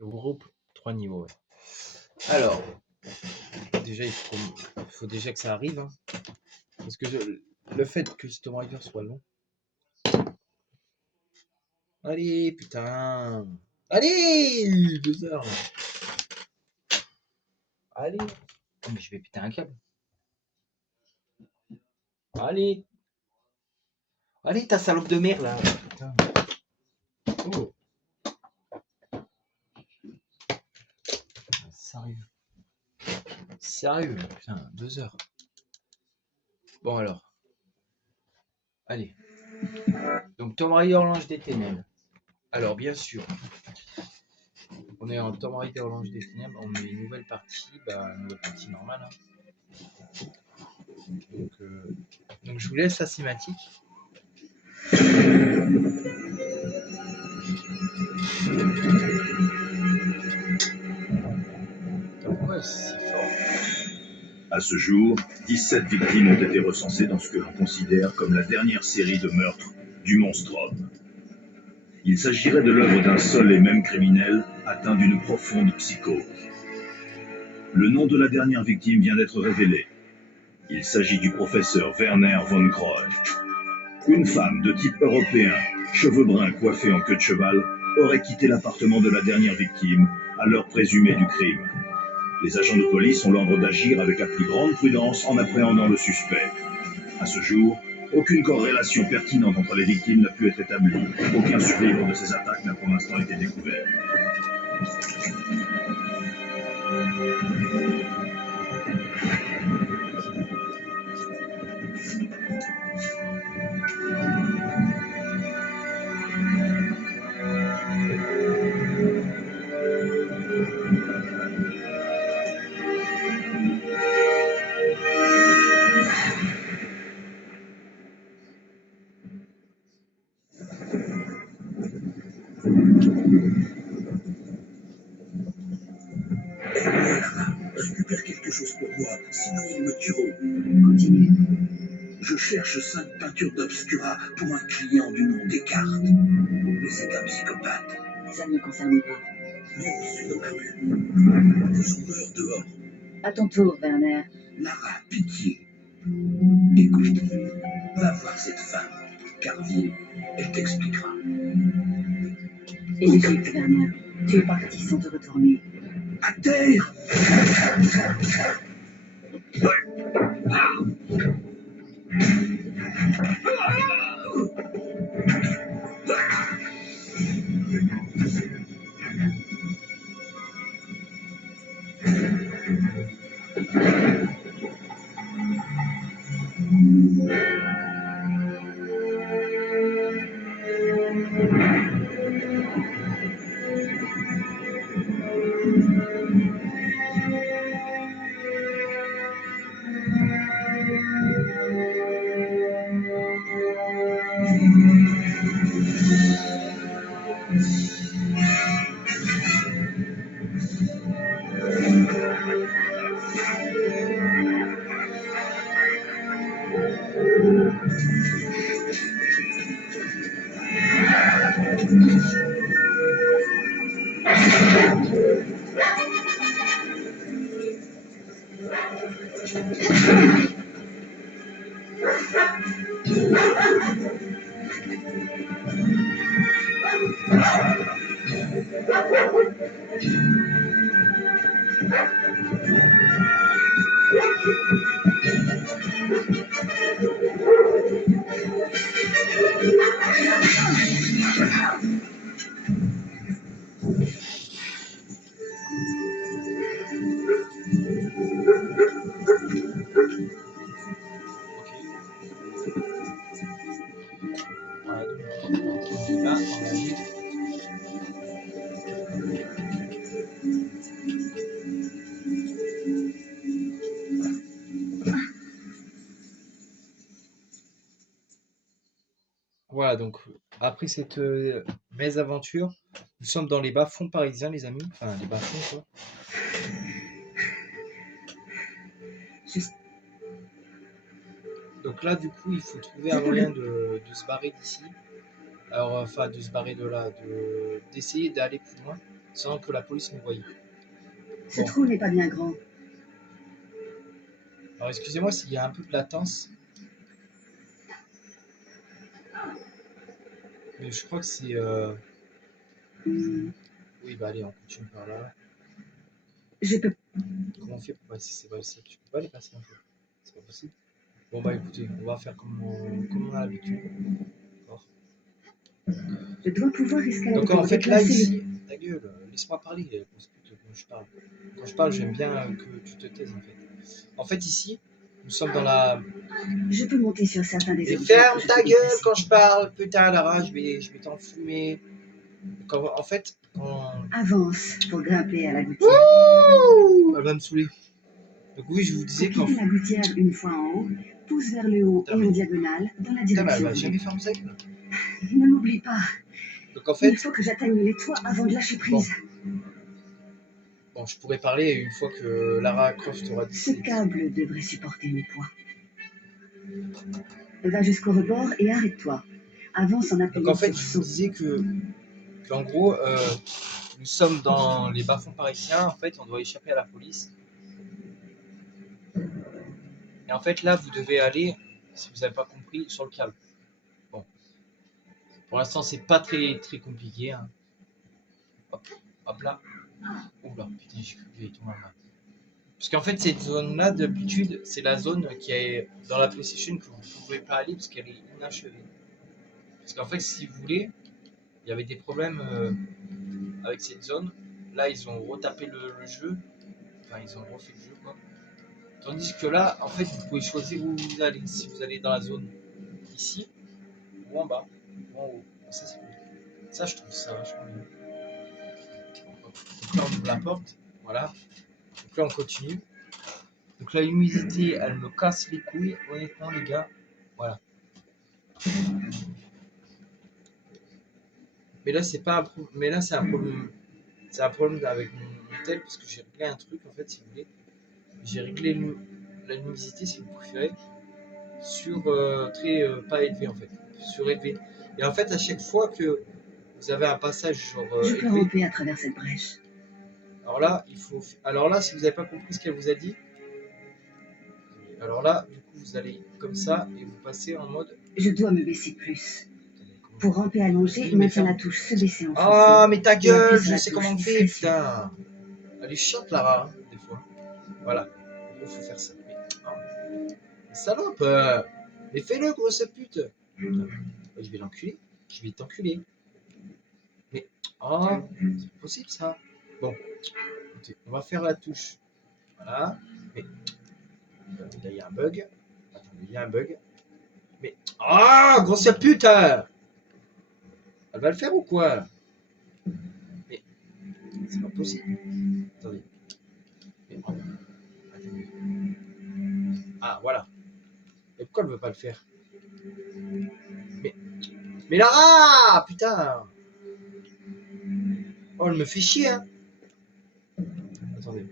Au groupe, 3 niveaux, ouais. Alors, déjà, il faut déjà que ça arrive. Hein. Parce que le fait que ce Tomb Raider soit long. Allez, putain. Allez 2 heures. Allez. Oh, mais je vais péter un câble. Allez. Allez, ta salope de merde, là. Putain. Oh. Sérieux. Sérieux, putain, 2 heures. Bon, alors. Allez. Donc, Tomb Raider, l'Ange des Ténèbres. Alors, bien sûr, on est en Tomb Raider, l'Ange des Ténèbres. On met une nouvelle partie. Une nouvelle partie normale. Hein. Donc, je vous laisse la cinématique. Pourquoi c'est si fort? À ce jour, 17 victimes ont été recensées dans ce que l'on considère comme la dernière série de meurtres du Monstrum. Il s'agirait de l'œuvre d'un seul et même criminel atteint d'une profonde psychose. Le nom de la dernière victime vient d'être révélé. Il s'agit du professeur Werner von Kroll. Une femme de type européen, cheveux bruns coiffés en queue de cheval, aurait quitté l'appartement de la dernière victime à l'heure présumée du crime. Les agents de police ont l'ordre d'agir avec la plus grande prudence en appréhendant le suspect. À ce jour, aucune corrélation pertinente entre les victimes n'a pu être établie. Aucun survivant de ces attaques n'a pour l'instant été découvert. Récupère quelque chose pour moi, sinon ils me tueront. Continue. Je cherche 5 peintures d'Obscura pour un client du nom Descartes. Mais c'est un psychopathe. Ça ne me concerne pas. Non, c'est dans la rue. Les gens meurent dehors. À ton tour, Werner. Lara, pitié. Écoute, va voir cette femme, Carvier. Elle t'expliquera. Et l'Égypte, Werner. Tu es parti sans te retourner. À terre! Voilà, donc là, on a mis. Voilà, donc après cette mésaventure, nous sommes dans les bas-fonds parisiens, les amis. Enfin, les bas-fonds, quoi. Donc là, du coup, il faut trouver un moyen de se barrer d'ici. Alors, enfin, de se barrer de là, d'essayer d'aller plus loin. sans que la police nous voie. Ce Bon. trou n'est pas bien grand. Alors excusez-moi s'il y a un peu de latence. Mais je crois que c'est... Oui, bah allez, on continue par là. Je peux. Comment on fait pour passer ces valses? Tu peux pas les passer un peu? C'est pas possible. Bon bah écoutez, on va faire comme on a l'habitude. D'accord. Je dois pouvoir escalader. Donc pour en fait là, déplacer ici... Ta gueule, laisse-moi parler, grosse pute, quand je parle. Quand je parle, j'aime bien que tu te taises en fait. En fait ici, nous sommes dans la... Je peux monter sur certains des Mais objets. ferme que je ta peux gueule déplacer. quand je parle, putain Lara, je vais t'enfumer. En fait, quand... Avance pour grimper à la gouttière. Ouh, elle va me saouler. Donc oui, je vous Pour disais quitter qu'en la gouttière une fois en haut, pousse vers le haut Putain, et mais- en diagonale dans la Putain, mais elle direction va voulue. jamais fermer sa gueule. Ne m'oublie pas. Donc en Il fait, faut que j'atteigne les toits avant de lâcher prise. bon, je pourrais parler une fois que Lara Croft aura Ce décidé. câble devrait supporter mes poids. Va jusqu'au rebord et arrête-toi. Avance en Donc appuyant en fait, sur je vous saut. disais qu'en gros, nous sommes dans les bas-fonds parisiens. En fait, on doit échapper à la police. Et en fait, là, vous devez aller, si vous n'avez pas compris, sur le câble. Bon, pour l'instant, c'est pas très très compliqué. Hein. Hop là. Oula, putain, j'ai cru que j'allais tomber là. Parce qu'en fait, cette zone-là, d'habitude, c'est la zone qui est dans la PlayStation que vous ne pouvez pas aller parce qu'elle est inachevée. Parce qu'en fait, si vous voulez, il y avait des problèmes avec cette zone. Là, ils ont retapé le jeu. Enfin, ils ont refait le jeu, quoi. Tandis que là, en fait, vous pouvez choisir où vous allez. Si vous allez dans la zone ici, ou en bas, ou en haut. Ça, c'est cool. Ça, je trouve ça vachement bien. Donc là, on ouvre la porte. Voilà. Donc là, on continue. Donc là, l'humidité, elle me casse les couilles, honnêtement, les gars. Voilà. Mais là, c'est pas un problème. Mais là, c'est un problème. C'est un problème avec mon tel parce que j'ai réglé un truc, en fait, si vous voulez. J'ai réglé la luminosité, si vous préférez, sur très pas élevé, en fait. Sur élevé. Et en fait, à chaque fois que vous avez un passage genre Je peux élevé, ramper à travers cette brèche. alors là, il faut. Alors là, si vous n'avez pas compris ce qu'elle vous a dit, alors là, du coup, vous allez comme ça et vous passez en mode. Je dois me baisser plus. Pour ramper allongé, Oui, mais maintiens la ferme. touche se baisser en Ah, fonction. mais ta Et appuie gueule, sur je la sais touche comment on fait, discrétion. putain. Elle est chiante, Lara, hein, des fois. Voilà. Il faut faire ça. Mais, oh, salope mais fais-le, grosse pute. Putain. Je vais l'enculer. Je vais t'enculer. Mais, oh, c'est pas possible, ça. Bon, écoutez, on va faire la touche. Voilà. Mais, là, il y a un bug. Attendez, il y a un bug. Mais, ah, grosse pute. Elle va le faire ou quoi? Mais, c'est pas possible. Attendez. Mais, oh, attendez. Ah, voilà. Et pourquoi elle veut pas le faire? Mais Lara, putain. Oh, elle me fait chier, hein. Attendez.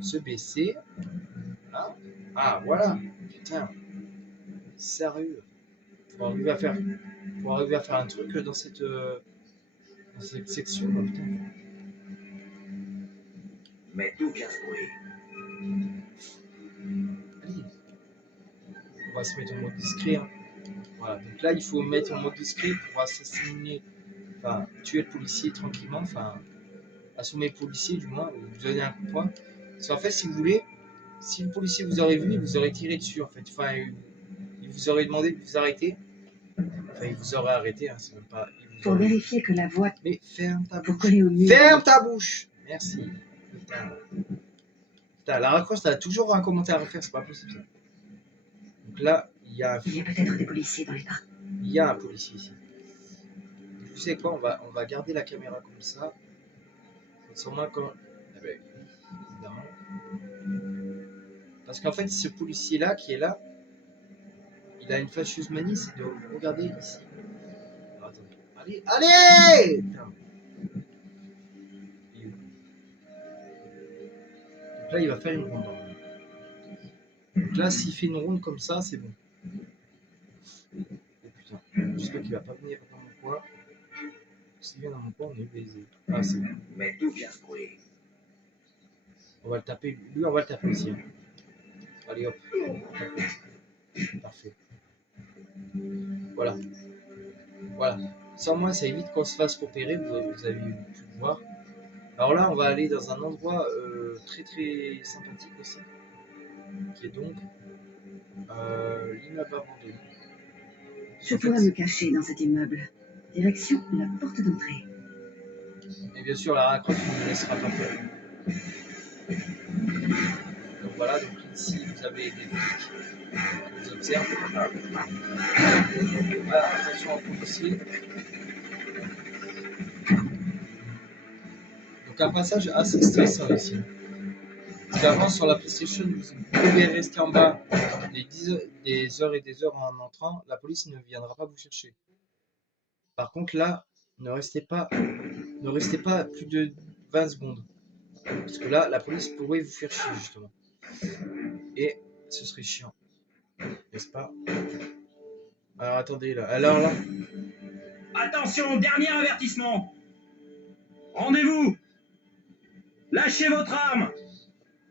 Se baisser. Voilà. Ah, voilà. Putain. Sérieux. Pour arriver à faire un truc dans cette section, oh, putain. Mais d'où vient ce bruit? Allez. On va se mettre en mode discret, hein. Voilà. Donc là, il faut mettre en mode discret pour assassiner, enfin, tuer le policier tranquillement, enfin, assommer le policier du moins, ou lui donner un coup de poing. Parce qu'en fait, si vous voulez, si le policier vous aurait vu, il vous aurait tiré dessus en fait. Enfin, il vous aurait demandé de vous arrêter. Enfin, il vous aurait arrêté, hein, c'est même pas. Pour vérifier que la voie. Mais ferme ta Pour bouche. coller au mur. Ferme ta bouche. Merci. Putain. Putain, Lara Croft a toujours un commentaire à refaire, c'est pas possible ça. Donc là, il y a un Il y a peut-être des policiers dans les bars. Il y a un policier ici. Vous savez quoi, on va garder la caméra comme ça. Sûrement quand. Ah ben, évidemment. Parce qu'en fait, ce policier-là qui est là, il a une fâcheuse manie, c'est de regarder ici. Alors, attendez. Allez, allez putain. Il est où? Donc là, il va faire une ronde. Donc là, s'il fait une ronde comme ça, c'est bon. Oh putain, j'espère qu'il va pas venir dans mon coin. qui vient dans mon coin, on est baisé. Ah, c'est bon. Mais d'où vient ce bruit? On va le taper. Lui, on va le taper aussi. Hein. Allez, hop. Parfait. Voilà. Voilà. Sans moi, ça évite qu'on se fasse repérer. Vous avez pu le voir. Alors là, on va aller dans un endroit très très sympathique aussi, qui est donc l'immeuble abandonné. Je pourrais me cacher dans cet immeuble. Direction la porte d'entrée. Et bien sûr, Lara Croft ne me laissera pas faire. Donc voilà, donc ici vous avez des flics qui vous observent. Voilà, attention aux policiers. Donc un passage assez stressant ici. Parce qu'avant sur la PlayStation, vous pouvez rester en bas des heures et des heures en entrant, la police ne viendra pas vous chercher. Par contre là, ne restez pas plus de 20 secondes. Parce que là, la police pourrait vous faire chier justement. Et ce serait chiant. N'est-ce pas? Alors attendez là. Alors là. Attention, dernier avertissement. Rendez-vous. Lâchez votre arme.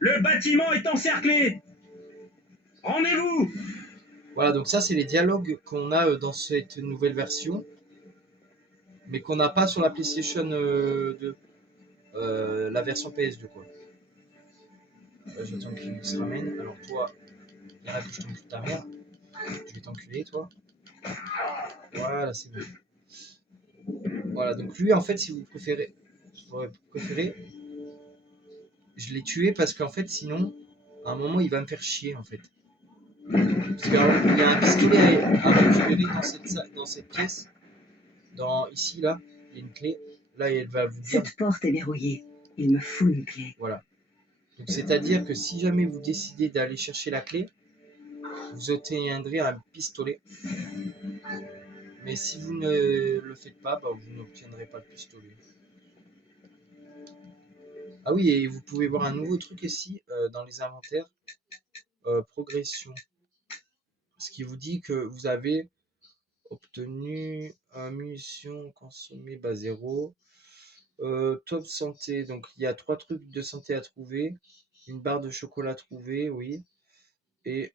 Le bâtiment est encerclé. Rendez-vous. Voilà, donc ça c'est les dialogues qu'on a dans cette nouvelle version. Mais qu'on n'a pas sur la PlayStation 2. La version PS2 quoi. J'attends qu'il se ramène. Alors toi, il y en a que je t'encule ta mère. Je vais t'enculer toi. Voilà, c'est bon. Voilà, donc lui en fait si vous préférez, je l'ai tué parce qu'en fait sinon, à un moment il va me faire chier en fait. Parce qu'il y a un pistolet à récupérer dans cette pièce. Ici là, il y a une clé. Là elle va vous dire. Cette porte est verrouillée. Il me faut une clé. Voilà. Donc c'est-à-dire que si jamais vous décidez d'aller chercher la clé, vous obtiendrez un pistolet. Mais si vous ne le faites pas, bah, vous n'obtiendrez pas le pistolet. Ah oui, et vous pouvez voir un nouveau truc ici dans les inventaires. Progression. Ce qui vous dit que vous avez obtenu munitions consommées bas 0. Top santé, donc il y a 3 trucs de santé à trouver. Une barre de chocolat trouvée, oui. Et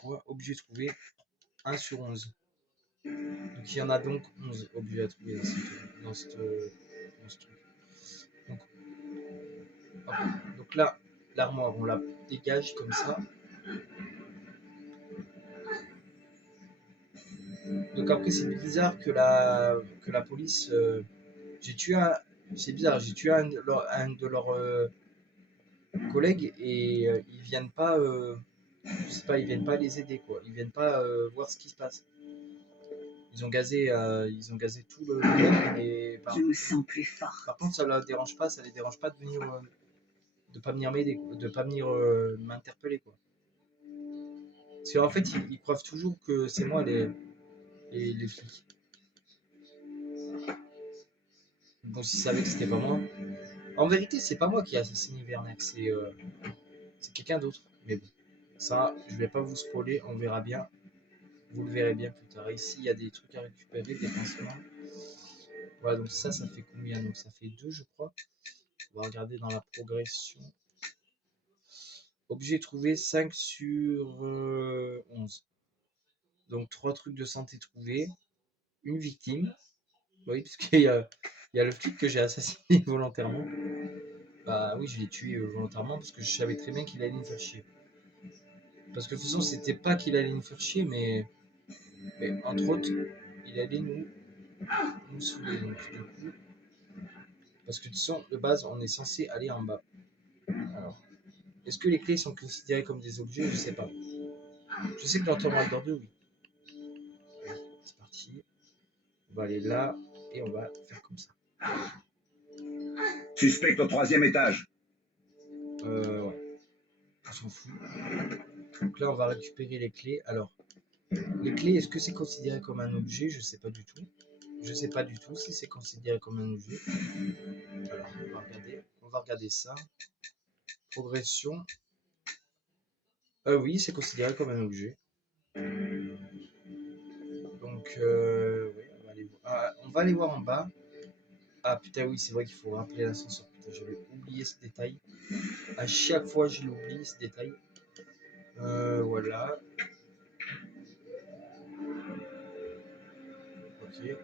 quoi? Objet trouvé 1 sur 11. Donc il y en a donc 11 objets à trouver dans ce truc. Donc là, l'armoire, on la dégage comme ça. Donc après, c'est bizarre que la police... j'ai tué c'est bizarre, j'ai tué un de leurs collègues et ils viennent pas... je sais pas, ils viennent pas les aider, quoi. Ils viennent pas voir ce qui se passe. Ils ont gazé tout le monde et Je me sens plus fort. par contre, ça les dérange pas de venir, de pas venir m'aider, de pas venir m'interpeller, quoi. Parce qu'en fait, ils croient toujours que c'est moi les flics. Bon, s'ils savaient que c'était pas moi. En vérité, c'est pas moi qui ai assassiné Werner, c'est quelqu'un d'autre. Mais bon, ça, je vais pas vous spoiler, on verra bien. Vous le verrez bien plus tard. Ici, il y a des trucs à récupérer, des pansements. Voilà, donc ça fait combien? Donc ça fait 2, je crois. On va regarder dans la progression. Objet trouvé 5 sur 11. Donc 3 trucs de santé trouvés. Une victime. Oui, parce qu'il y a le flic que j'ai assassiné volontairement. Bah oui, je l'ai tué volontairement parce que je savais très bien qu'il allait nous faire chier. Parce que de toute façon, c'était pas qu'il allait nous faire chier, mais entre autres, il allait nous saouler. Donc, du coup, parce que de toute façon, de base, on est censé aller en bas. Alors, est-ce que les clés sont considérées comme des objets? Je sais pas. Je sais que dans Tomb Raider 2, oui. C'est parti. On va aller là et on va faire comme ça. Suspect au 3e étage. Ouais. On s'en fout. Donc là, on va récupérer les clés. Alors, les clés, est-ce que c'est considéré comme un objet? Je sais pas du tout. Je sais pas du tout si c'est considéré comme un objet. Alors, on va regarder ça. Progression. Oui, c'est considéré comme un objet. Donc, oui, on va aller voir. On va aller voir en bas. Ah putain, oui, c'est vrai qu'il faut rappeler l'ascenseur. Putain, j'avais oublié ce détail. À chaque fois, je l'oublie ce détail. Voilà. Ok.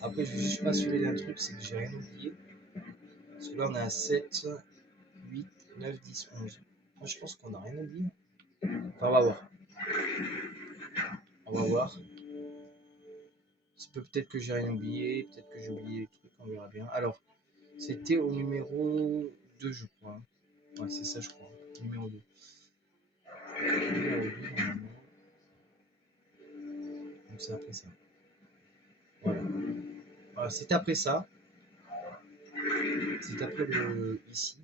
Après, je vais juste m'assurer d'un truc, c'est que j'ai rien oublié. Parce que là, on est à 7, 8, 9, 10, 11. Moi, je pense qu'on n'a rien oublié. Enfin, on va voir. On va voir. Peut-être que j'ai rien oublié, peut-être que j'ai oublié des trucs, on verra bien. Alors, c'était au numéro 2, je crois. Ouais, c'est ça, je crois. Numéro 2. Numéro 2, normalement. Donc, c'est après ça. Voilà. Voilà, c'est après ça. C'est après le ici.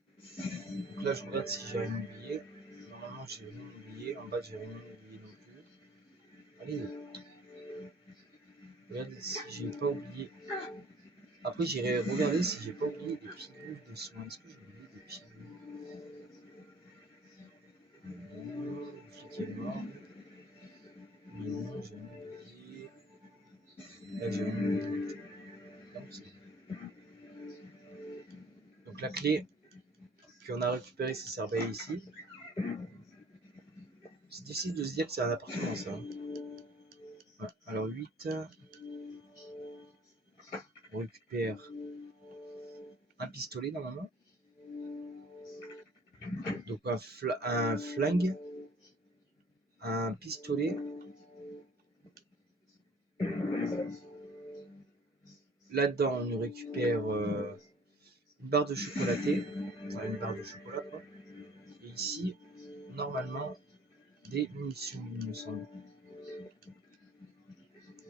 Donc là, je regarde si j'ai rien oublié. Normalement, j'ai rien oublié. En bas, j'ai rien oublié non plus. Allez, regarde si j'ai pas oublié. Après, j'irai regarder si j'ai pas oublié des pilules de soins. Est-ce que j'ai oublié des pilules? Non, le flic est mort. Non, j'ai rien oublié. Là, j'ai rien oublié. Donc la clé qu'on a récupérée, c'est Cerbère ici. C'est difficile de se dire que c'est un appartement, ça. Ouais. Alors 8. On récupère un pistolet normalement. Donc un flingue. Un pistolet. Là-dedans, on récupère une barre de chocolaté. Enfin, une barre de chocolat, quoi. Et ici, normalement, des munitions, il me semble.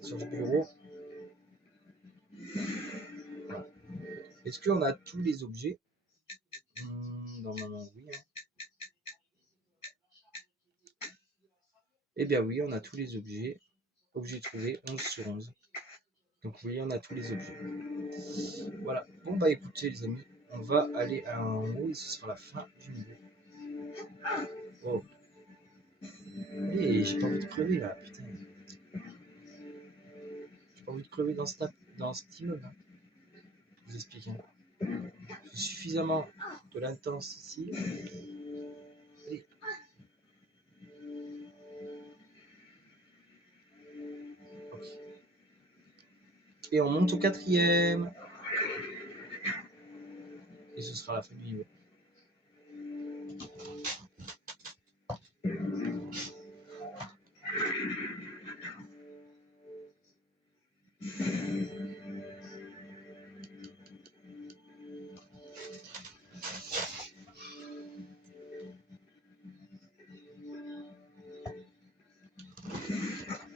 Sur ce bureau. Voilà. Est-ce qu'on a tous les objets? Normalement, oui. Hein. Eh bien oui, on a tous les objets. Objets trouvés, 11 sur 11. Donc oui, on a tous les objets. Voilà. Bon bah écoutez les amis, on va aller en haut et ce sera la fin du niveau. Oh. Et j'ai pas envie de crever là, putain. J'ai pas envie de crever dans cet immeuble. Hein. Je vous explique. Hein. J'ai suffisamment de l'intense ici. Allez. Ok. Et on monte au 4e. Et ce sera la fin du niveau.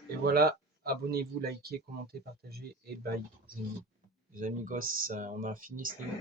Et voilà, abonnez-vous, likez, commentez, partagez et bye les amis. Les amigos, on a fini ce niveau.